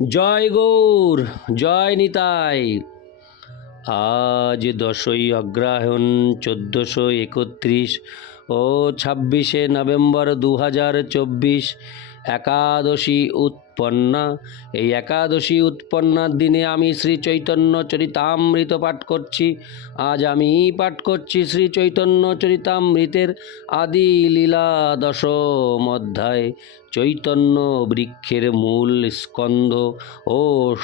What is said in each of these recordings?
জয় গৌর, জয় নিতাই। আজ দশই অগ্রহায়ণ চোদ্দোশো একত্রিশ ও ছাব্বিশে নভেম্বর দু হাজার চব্বিশ, একাদশী উৎপন্না। এই একাদশী উৎপন্নার দিনে আমি শ্রী চৈতন্য চরিতামৃত পাঠ করছি। আজ আমি পাঠ করছি শ্রী চৈতন্য চরিতামৃতের আদি লীলা দশম অধ্যায়। চৈতন্য বৃক্ষের মূল স্কন্ধ ও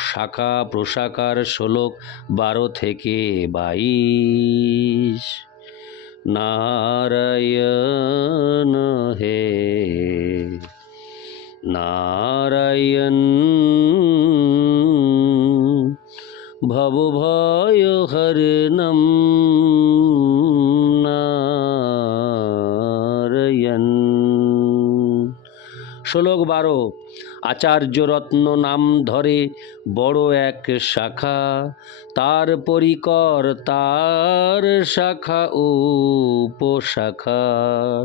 শাখা প্রশাখার শ্লোক বারো থেকে বাইশ। নারায়ণ হে নারায়ণ। ভবভয় হরণম নারায়ণ। শ্লোক বারো আচার্য রত্ন নাম ধরে বড় এক শাখা, তার পরিকর তার শাখা, উপশাখা।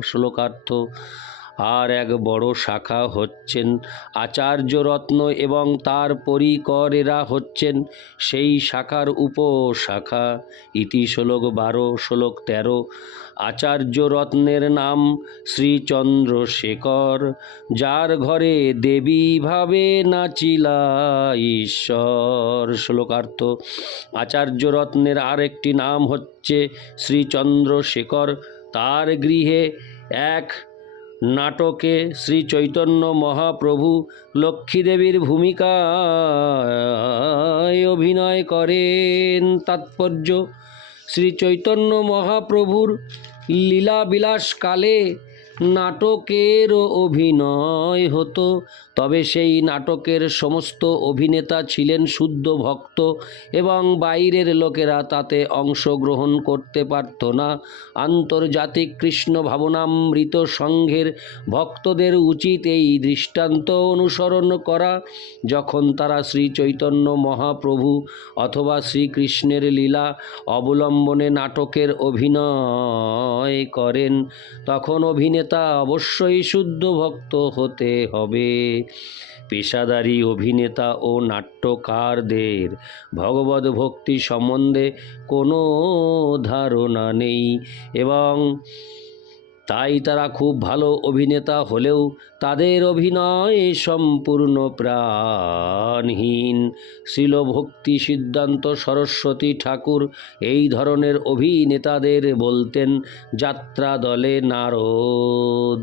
শ্লোকার্থ আর এক বড় শাখা হচ্ছেন আচার্য রত্ন এবং তার পরিকরেরা হচ্ছেন সেই শাখার উপশাখা। ইতি শ্লোক বারো, শ্লোক তেরো। আচার্য রত্নের নাম শ্রীচন্দ্রশেখর, যার ঘরে দেবী ভাবে নাচিলা ঈশ্বর। শ্লোকার্থ আচার্য রত্নের আরেকটি নাম হচ্ছে শ্রীচন্দ্রশেখর। তার গৃহে এক নাটকে শ্রী চৈতন্য মহাপ্রভু লক্ষ্মীদেবীর ভূমিকা অভিনয় করেন। তাৎপর্য শ্রী চৈতন্য মহাপ্রভুর লীলা লীলাবিলাসকালে নাটকেরও অভিনয় হতো। তবে সেই নাটকের সমস্ত অভিনেতা ছিলেন শুদ্ধ ভক্ত এবং বাইরের লোকেরা তাতে অংশগ্রহণ করতে পারত না। আন্তর্জাতিক কৃষ্ণ ভাবনামৃত সংঘের ভক্তদের উচিত এই দৃষ্টান্ত অনুসরণ করা। যখন তারা শ্রী চৈতন্য মহাপ্রভু অথবা শ্রীকৃষ্ণের লীলা অবলম্বনে নাটকের অভিনয় করেন, তখন অভিনেতা অবশ্যই শুদ্ধ ভক্ত হতে হবে। পেশাদারী অভিনেতা ও নাট্যকারদের ভগবত ভক্তি সম্বন্ধে কোনো ধারণা নেই এবং তাই তারা খুব ভালো অভিনেতা হলেও তাদের অভিনয় সম্পূর্ণ প্রাণহীন। শিল ভক্তি সিদ্ধান্ত সরস্বতী ঠাকুর এই ধরনের অভিনেতাদের বলতেন, যাত্রা দলে নারদ।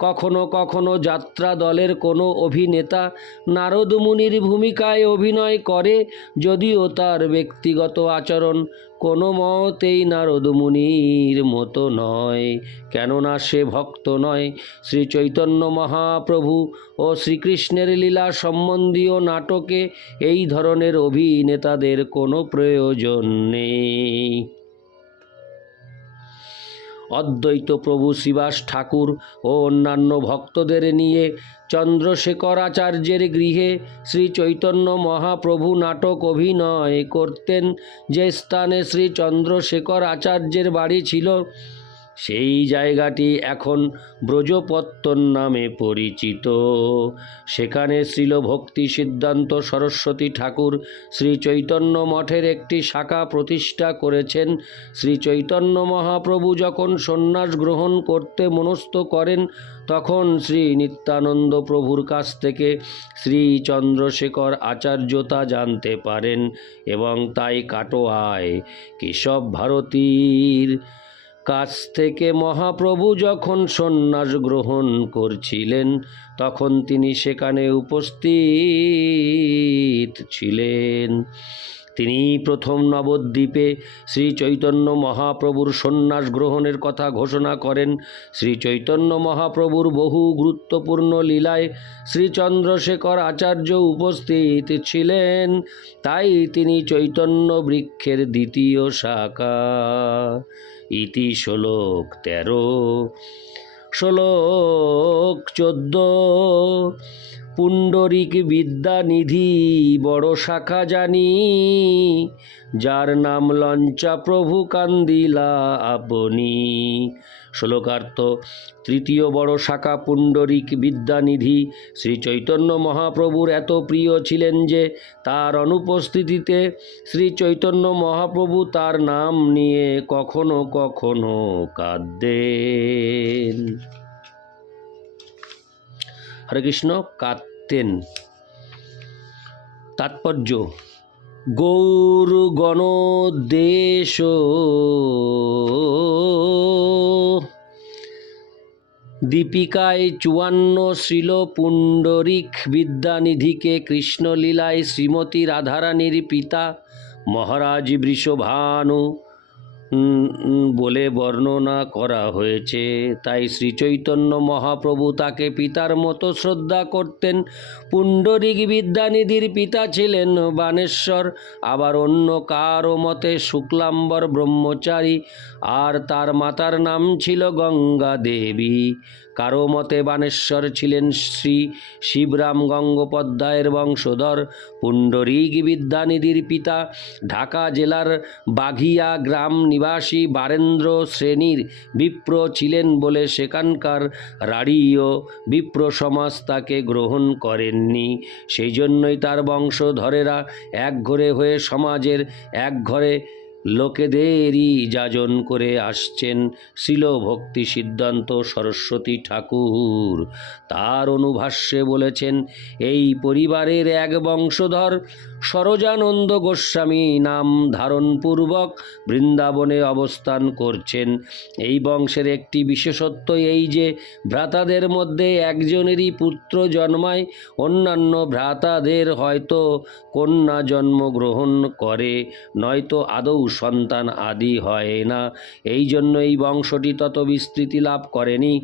কখনো কখনো যাত্রা দলের কোনো অভিনেতা নারদ মুনির ভূমিকায় অভিনয় করে, যদিও তার ব্যক্তিগত আচরণ কোনো মতেই নারদ মুনির মতো নয়, কেননা সে ভক্ত নয়। শ্রী চৈতন্য মহাপ্রভু ও শ্রীকৃষ্ণের লীলা সম্বন্ধীয় নাটকে এই ধরনের অভিনেতাদের কোনো প্রয়োজন নেই। অদ্বৈত প্রভু শিবাস ঠাকুর ও অন্যান্য ভক্তদের নিয়ে চন্দ্রশেখর আচার্যের গৃহে শ্রী চৈতন্য মহাপ্রভু নাটক অভিনয় করতেন। যে স্থানে শ্রী চন্দ্রশেখর আচার্যের বাড়ি ছিল সেই জায়গাটি এখন ব্রজপত্তন নামে পরিচিত। সেখানে শ্রীল ভক্তি সিদ্ধান্ত সরস্বতী ঠাকুর শ্রী চৈতন্য মঠের একটি শাখা প্রতিষ্ঠা করেছেন। শ্রী চৈতন্য মহাপ্রভু যখন সন্ন্যাস গ্রহণ করতে মনস্থ করেন, তখন শ্রী নিত্যানন্দ প্রভুর কাছ থেকে শ্রী চন্দ্রশেখর আচার্যতা জানতে পারেন এবং তাই কাটোয়ায় কেশব ভারতীর কাছ থেকে মহাপ্রভু যখন সন্ন্যাস গ্রহণ করছিলেন, তখন তিনি সেখানে উপস্থিত ছিলেন। তিনি প্রথম নবদ্বীপে শ্রী চৈতন্য মহাপ্রভুর সন্ন্যাস গ্রহণের কথা ঘোষণা করেন। শ্রী চৈতন্য মহাপ্রভুর বহু গুরুত্বপূর্ণ লীলায় শ্রী চন্দ্রশেখর আচার্য উপস্থিত ছিলেন। তাই তিনি চৈতন্য বৃক্ষের দ্বিতীয় শাখা ইতি শ্লোক তেরো। শ্লোক চোদ্দ। পুণ্ডরিক বিদ্যানিধি বড় শাখা জানি। যার নাম লঞ্চা প্রভু কান্দিলা আপনি। শ্লোকার্থ, তৃতীয় বড় শাখা পুণ্ডরিক বিদ্যানিধি শ্রী চৈতন্য মহাপ্রভুর এত প্রিয় ছিলেন যে তার অনুপস্থিতিতে শ্রী চৈতন্য মহাপ্রভু তার নাম নিয়ে কখনো কখনো কাঁদেন হরে কৃষ্ণ কাঁদতেন। তাৎপর্য, গৌর গণদেশ দীপিকায় চুয়ান্ন শ্রীল পুণ্ডরিক বিদ্যানিধিকে কৃষ্ণলীলায় শ্রীমতী রাধারানীর পিতা মহারাজ বৃষভানু বলে বর্ণনা করা হয়েছে। তাই শ্রী চৈতন্য মহাপ্রভু তাকে পিতার মতো শ্রদ্ধা করতেন। পুণ্ডরিক বিদ্যানিধির পিতা ছিলেন বানেশ্বর, আবার অন্য কারও মতে শুক্লাম্বর ব্রহ্মচারী, আর তার মাতার নাম ছিল গঙ্গা দেবী। কারও মতে বানেশ্বর ছিলেন শ্রী শিবরাম গঙ্গোপাধ্যায়ের বংশধর। পুণ্ডরিক বিদ্যানিধির পিতা ঢাকা জেলার বাঘিয়া গ্রাম নিবাসী বারেন্দ্র শ্রেণির বিপ্র ছিলেন বলে সেখানকার রাড়ীয় বিপ্র সমাজ তাকে গ্রহণ করেননি। সেই জন্যই তার বংশধরেরা এক ঘরে হয়ে সমাজের এক ঘরে লোকেদেরই যাজন করে আসছেন শিল ভক্তি সিদ্ধান্ত সরস্বতী ঠাকুর। তার অনুভাষ্যে বলেছেন, এই পরিবারের এক বংশধর সরোজানন্দ গোস্বামী নাম ধারণপূর্বক বৃন্দাবনে অবস্থান করছেন। এই বংশের একটি বিশেষত্ব এই যে, ভ্রাতাদের মধ্যে একজনেরই পুত্র জন্মায়, অন্যান্য ভ্রাতাদের হয়তো কন্যা জন্মগ্রহণ করে, নয়তো আদৌ সন্তান আদি হয় না। এই জন্য এই বংশটি তত বিস্তৃতি লাভ করেনি।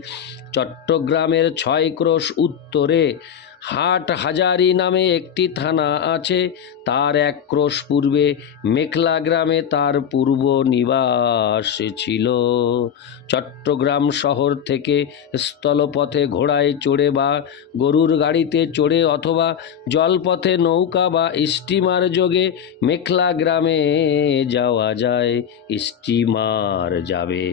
চট্টগ্রামের ছয় ক্রোশ উত্তরে হাট হাজারি নামে একটি থানা আছে। তার এক ক্রোশ পূর্বে মেখলা গ্রামে তার পূর্ব নিবাস ছিল। চট্টগ্রাম শহর থেকে স্থলপথে ঘোড়ায় চড়ে বা গরুর গাড়িতে চড়ে অথবা জলপথে নৌকা বা স্টিমার যোগে মেখলা গ্রামে যাওয়া যায়, স্টিমার যাবে।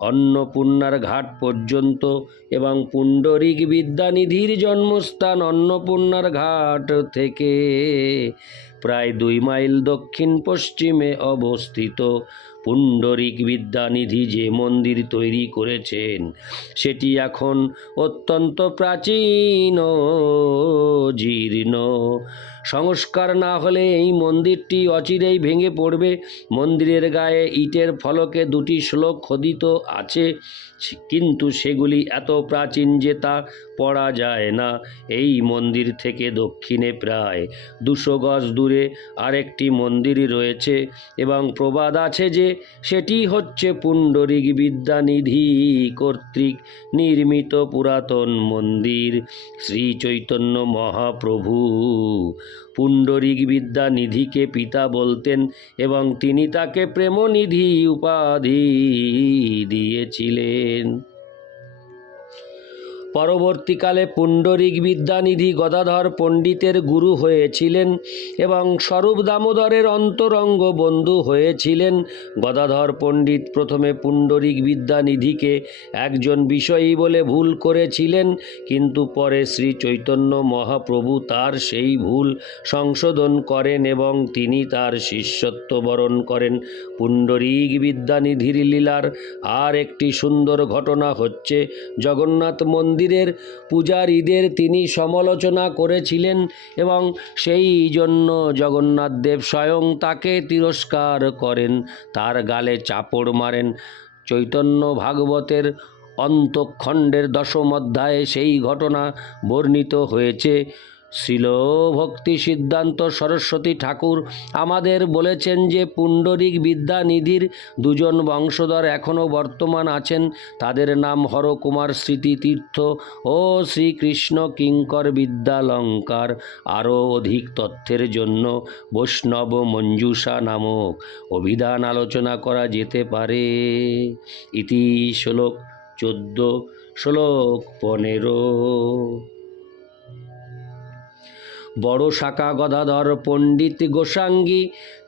অন্নপূর্ণার ঘাট পর্যন্ত এবং পুণ্ডরিক বিদ্যানিধির জন্মস্থান অন্নপূর্ণার ঘাট থেকে। প্রায় দুই মাইল দক্ষিণ পশ্চিমে অবস্থিত পুণ্ডরিক বিদ্যানিধি যে মন্দির তৈরি করেছেন, সেটি এখন অত্যন্ত প্রাচীন জীর্ণ। সংস্কার না হলে এই মন্দিরটি অচিরেই ভেঙে পড়বে। মন্দিরের গায়ে ইটের ফলকে দুটি শ্লোক খোদিত আছে। কিন্তু সেগুলি এত প্রাচীন যে তা পড়া যায় না। এই মন্দির থেকে দক্ষিণে প্রায় দুশো গজ দূরে আরেকটি মন্দির রয়েছে এবং প্রবাদ আছে যে সেটি হচ্ছে পুণ্ডরিক বিদ্যানিধি কর্তৃক নির্মিত পুরাতন মন্দির। শ্রী চৈতন্য মহাপ্রভু পুণ্ডরিক বিদ্যানিধিকে পিতা বলতেন এবং তিনি তাকে প্রেমনিধি উপাধি দিয়েছিলেন। পরবর্তীকালে পুণ্ডরিক বিদ্যানিধি গদাধর পণ্ডিতের গুরু হয়েছিলেন এবং স্বরূপ দামোদরের অন্তরঙ্গ বন্ধু হয়েছিলেন। গদাধর পণ্ডিত প্রথমে পুণ্ডরিক বিদ্যানিধিকে একজন বিষয়ী বলে ভুল করেছিলেন, কিন্তু পরে শ্রী চৈতন্য মহাপ্রভু তার সেই ভুল সংশোধন করেন এবং তিনি তার শিষ্যত্ব বরণ করেন। পুণ্ডরিক বিদ্যানিধির লীলার আর একটি সুন্দর ঘটনা হচ্ছে জগন্নাথ মন্দিরের পূজারীদের তিনি সমালোচনা করেছিলেন এবং সেই জন্য জগন্নাথ দেব স্বয়ং তাকে তিরস্কার করেন। তার গালে চাপড় মারেন। চৈতন্য ভাগবতের অন্তঃখণ্ডের দশম অধ্যায়ে সেই ঘটনা বর্ণিত হয়েছে। শিল ভক্তি সিদ্ধান্ত সরস্বতী ঠাকুর আমাদের বলেছেন যে পুণ্ডরিক বিদ্যানিধির দুজন বংশধর এখনও বর্তমান আছেন। তাদের নাম হরকুমার স্মৃতি তীর্থ ও শ্রীকৃষ্ণ কিঙ্কর বিদ্যালঙ্কার। আরও অধিক তথ্যের জন্য বৈষ্ণব মঞ্জুষা নামক অভিধান আলোচনা করা যেতে পারে। ইতি শ্লোক চোদ্দ, শ্লোক পনেরো। বড় শাখা গদাধর পণ্ডিত গোসাঙ্গী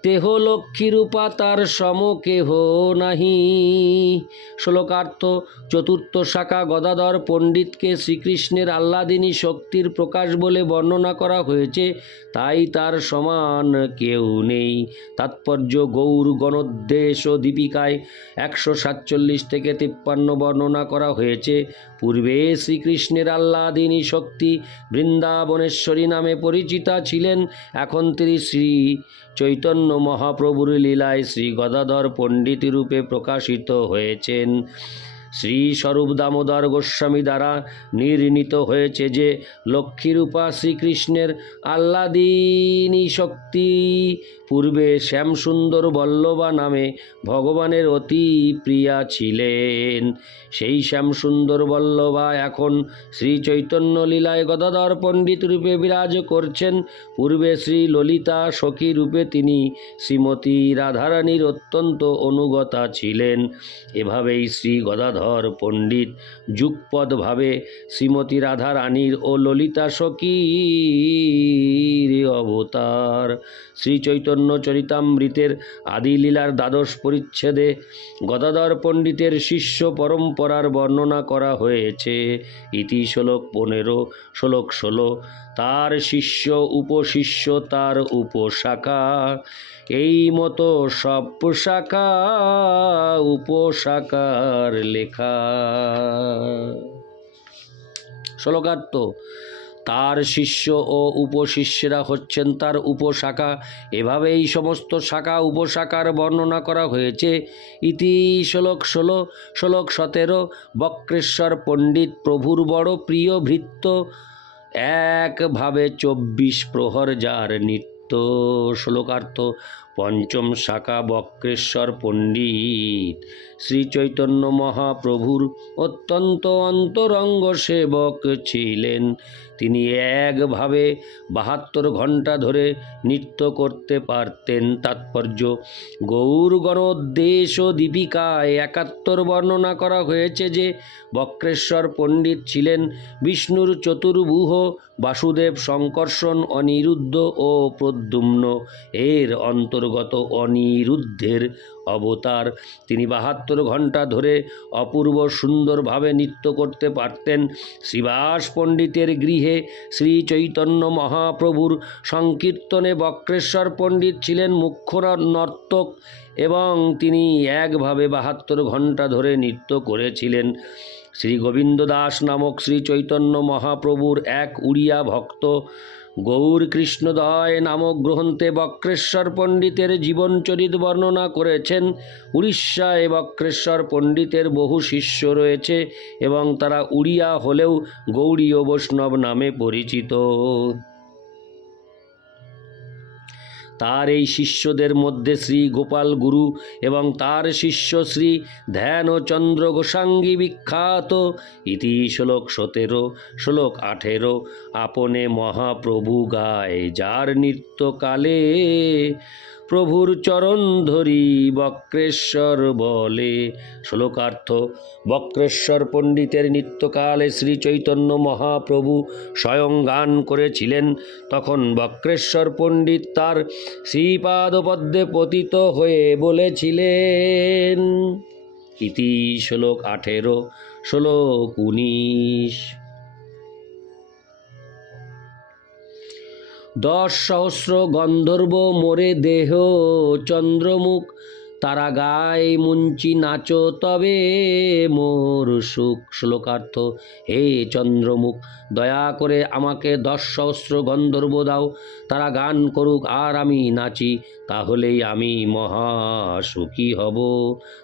তেহ লক্ষ্মীরূপা তার সম কেহ নাহি। শ্লোকার্থ, চতুর্থ শাখা গদাধর পণ্ডিতকে শ্রীকৃষ্ণের আহ্লাদিনী শক্তির প্রকাশ বলে বর্ণনা করা হয়েছে, তাই তার সমান কেউ নেই। তাৎপর্য, গৌর গণোদ্দেশ ও দীপিকায় একশো সাতচল্লিশ থেকে তিপ্পান্ন বর্ণনা করা হয়েছে। পূর্বে শ্রীকৃষ্ণের আহ্লাদিনী শক্তি বৃন্দাবনেশ্বরী নামে পরিচিতা ছিলেন, এখন তিনি শ্রী চৈতন্য মহাপ্রভুর লীলায় শ্রী গদাধর পণ্ডিত রূপে প্রকাশিত হয়েছেন। শ্রী স্বরূপ দামোদর গোস্বামী দ্বারা নির্ণীত হয়েছে যে লক্ষ্মীরূপা শ্রীকৃষ্ণের আহ্লাদিনী শক্তি পূর্বে শ্যামসুন্দর বল্লভা নামে ভগবানের অতি প্রিয়া ছিলেন। সেই শ্যামসুন্দর বল্লভা এখন শ্রী চৈতন্য লীলায় গদাধর পণ্ডিত রূপে বিরাজ করছেন। পূর্বে শ্রী ললিতা সখী রূপে তিনি শ্রীমতী রাধারানীর অত্যন্ত অনুগতা ছিলেন। এভাবেই শ্রী গদাধর পণ্ডিত যুগপদভাবে শ্রীমতী রাধারানীর ও ললিতা সখীর অবতার। শ্রী চৈতন্য চরিতামৃতের আদিলীলার দ্বাদশ পরিচ্ছেদে গদাধর পণ্ডিতের শিষ্য পরম্পরার বর্ণনা করা হয়েছে। ইতি শ্লোক পনেরো, শ্লোক ষোলো, তার শিষ্য উপশিষ্য তার উপশাখা। এই মতো সব শাখা উপশাখার লেখা শ্লোকার্থ, তার শিষ্য ও উপশিষ্যরা হচ্ছেন তার উপশাখা। এভাবেই সমস্ত শাখা উপশাখার বর্ণনা করা হয়েছে। ইতি শ্লোক ষোলো, শ্লোক সতেরো, বক্রেশ্বর পণ্ডিত প্রভুর বড় প্রিয় ভৃত্য। একভাবে চব্বিশ প্রহর যার নিত্য। শ্লোকার্থ পঞ্চম শাখা বক্রেশ্বর পণ্ডিত। শ্রী চৈতন্য মহাপ্রভুর অত্যন্ত অন্তরঙ্গ সেবক ছিলেন। তিনি একভাবে বাহাত্তর ঘণ্টা ধরে নৃত্য করতে পারতেন। তাৎপর্য, গৌর গণোদ্দেশ ও দীপিকায় একাত্তর বর্ণনা করা হয়েছে যে, বক্রেশ্বর পণ্ডিত ছিলেন বিষ্ণুর চতুর্ভুহ বাসুদেব শঙ্কর্ষণ অনিরুদ্ধ ও প্রদ্যুম্ন। এর অন্তর্গত অনিরুদ্ধের অবতার। তিনি বাহাত্তর ঘণ্টা ধরে অপূর্ব সুন্দরভাবে নৃত্য করতে পারতেন। শ্রীবাস পণ্ডিতের গৃহে শ্রী চৈতন্য মহাপ্রভুর সংকীর্তনে বক্রেশ্বর পণ্ডিত ছিলেন মুখ্য নর্তক এবং তিনি একভাবে বাহাত্তর ঘণ্টা ধরে নৃত্য করেছিলেন। শ্রী গোবিন্দ দাস নামক শ্রী চৈতন্য মহাপ্রভুর এক উড়িয়া ভক্ত গৌর কৃষ্ণদয় নামক গ্রন্থে বক্রেশ্বর পণ্ডিতের জীবনচরিত বর্ণনা করেছেন। উড়িষ্যায় বক্রেশ্বর পণ্ডিতের বহু শিষ্য রয়েছে এবং তারা উড়িয়া হলেও গৌড়ীয় বৈষ্ণব নামে পরিচিত। তার এই শিষ্যদের মধ্যে শ্রী গোপাল গুরু এবং তার শিষ্য শ্রী ধ্যান চন্দ্র গোসাঙ্গী বিখ্যাত। ইতি শ্লোক সতেরো, শ্লোক আঠেরো, আপনে মহাপ্রভু গায় যার নৃত্যকালে প্রভুর চরণ ধরি বক্রেশ্বর বলে। শ্লোকার্থ, বক্রেশ্বর পণ্ডিতের নিত্যকালে শ্রী চৈতন্য মহাপ্রভু স্বয়ং গান করেছিলেন। তখন বক্রেশ্বর পণ্ডিত তার শ্রীপাদপদ্মে পতিত হয়ে বলেছিলেন, ইতি শ্লোক আঠেরো, শ্লোক উনিশ। দশ সহস্র গন্ধর্ব মোরে দেহ চন্দ্রমুখ তারা গায় মুঞ্চি নাচো তবে মোর সুখ। শ্লোকার্থ, হে চন্দ্রমুখ, দয়া করে আমাকে দশ সহস্র গন্ধর্ব দাও। তারা গান করুক আর আমি নাচি, তাহলেই আমি মহা সুখী হব।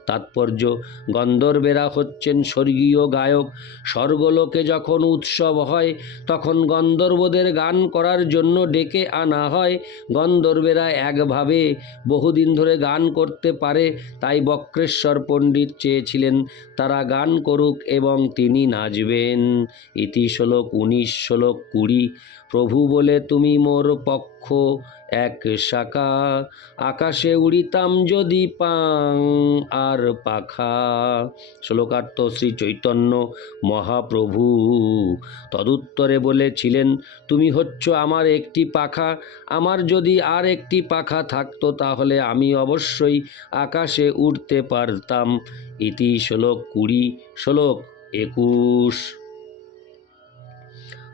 তাৎপর্য, গন্ধর্বেরা হচ্ছেন স্বর্গীয় গায়ক। স্বর্গলোকে যখন উৎসব হয়, তখন গন্ধর্বদের গান করার জন্য ডেকে আনা হয়। গন্ধর্বেরা একভাবে বহুদিন ধরে গান করতে পারে, তাই বক্রেশ্বর পণ্ডিত চেয়েছিলেন, তারা গান করুক এবং তিনি নাচবেন। ইতি শ্লোক উনিশ, শ্লোক কুড়ি। প্রভু বলে তুমি মোর পক্ষ, এক শাখা আকাশে উড়িতাম যদি পাং আর পাখা। শ্লোকার্থ শ্রী চৈতন্য মহাপ্রভু তদুত্তরে বলেছিলেন, তুমি হচ্ছ আমার একটি পাখা, আমার যদি আর একটি পাখা থাকতো তাহলে আমি অবশ্যই আকাশে উঠতে পারতাম। ইতি শ্লোক কুড়ি, শ্লোক একুশ।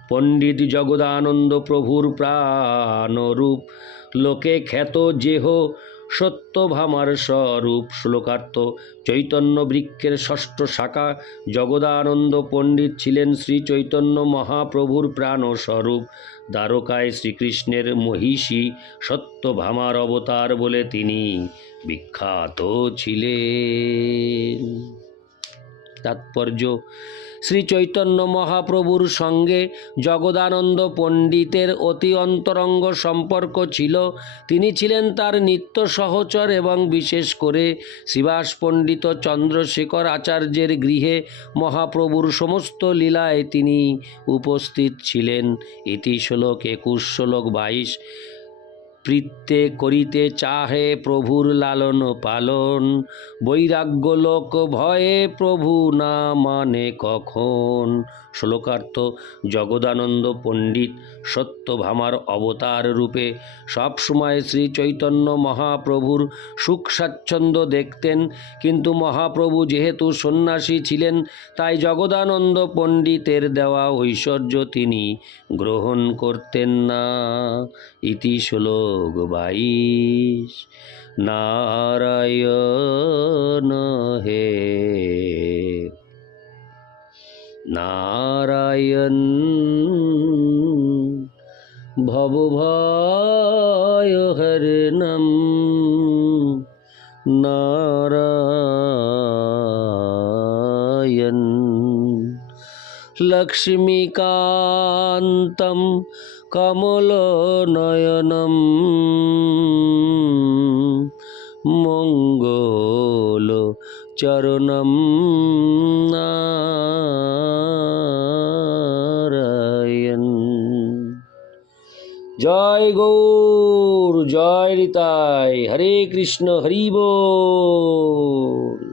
পণ্ডিত জগদানন্দ প্রভুর প্রাণরূপ। লোকে খ্যাত যেহ সত্যভামার স্বরূপ। শ্লোকার্থ চৈতন্য বৃক্ষের ষষ্ঠ শাখা। জগদানন্দ পণ্ডিত ছিলেন শ্রী চৈতন্য মহাপ্রভুর প্রাণ প্রাণস্বরূপ। দ্বারকায় শ্রীকৃষ্ণের মহিষী সত্যভামার অবতার বলে তিনি বিখ্যাত ছিলেন। তাৎপর্য শ্রী চৈতন্য মহাপ্রভুর সঙ্গে জগদানন্দ পণ্ডিতের অতি অন্তরঙ্গ সম্পর্ক ছিল। তিনি ছিলেন তার নিত্য সহচর এবং বিশেষ করে শিবাস পণ্ডিত চন্দ্রশেখর আচার্যের গৃহে মহাপ্রভুর সমস্ত লীলায় তিনি উপস্থিত ছিলেন। ইতি শ্লোক একুশ, শ্লোক বাইশ। প্রীত্যে করিতে চাহে প্রভুর লালন পালন। বৈরাগ্য লোক ভয়ে প্রভু না মানে কখন। শ্লোকার্থ জগদানন্দ পণ্ডিত সত্যভামার অবতার রূপে সবসময় শ্রী চৈতন্য মহাপ্রভুর সুখ স্বাচ্ছন্দ্য দেখতেন। কিন্তু মহাপ্রভু যেহেতু সন্ন্যাসী ছিলেন, তাই জগদানন্দ পণ্ডিতের দেওয়া ঐশ্বর্য তিনি গ্রহণ করতেন না। ইতি শ্লোক বাইশ। নারায়ণ হে নারায়ণ। ভবভয় হরণম নারায়ণ। লক্ষ্মীকান্तं কমলনয়নম মঙ্গল চরণম নারায়ণ। জয় গৌর জয় রীতায় হরে কৃষ্ণ হরি বল।